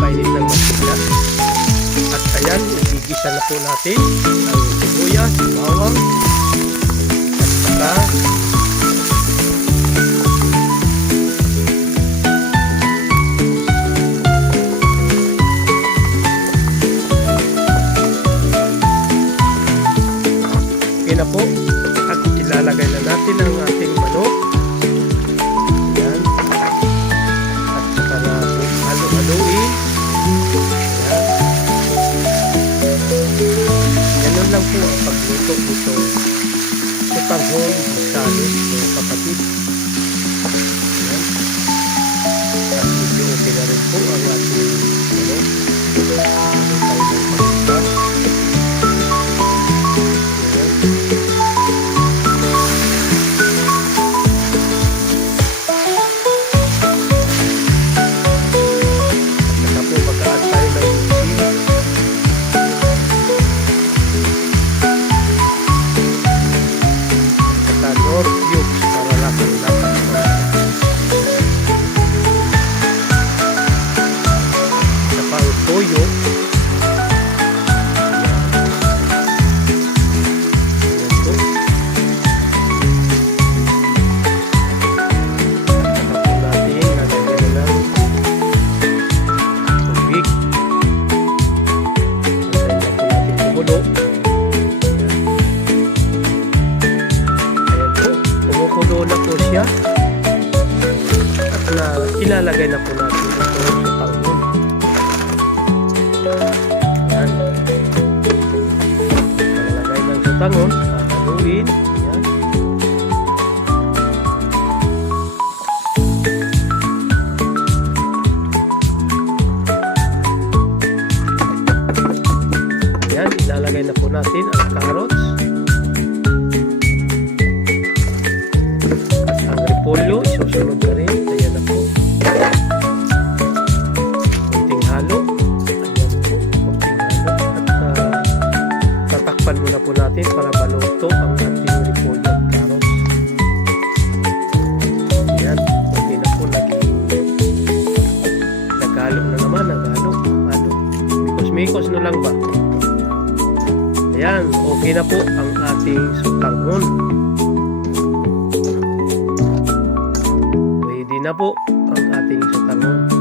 painit ng mantika. At ayan, igigisa na po natin ang sibuyas, bawang, at saka okay na po. At ilalagay na natin ang ating manok. Ayan. At saka na po halo-haloin. Ganun lang po ang pagluto nito sa tanghon bisado ng kapatid. Ayan. At medyo okay na rin po ang ating manok. Ano tayo ng pagluto. Toyo. Kumukulo na po siya. At ilalagay na po natin ito sa tanghon. Yan. Nalagay lang sa tanghon, haluin. Yan. Yan, ilalagay na po natin ang carrots. At ang repolyo, susunod na rin. Ayan na po. Kunting halo. Tatakpan muna po natin para maluto ang ating repolyo at carrots. Ayan, okay na po, naghalo na naman, naghalo. Mikos-mikos na lang ba? Ayan, okay na po ang ating sutanghon. Pwede na po ang ating sutanghon.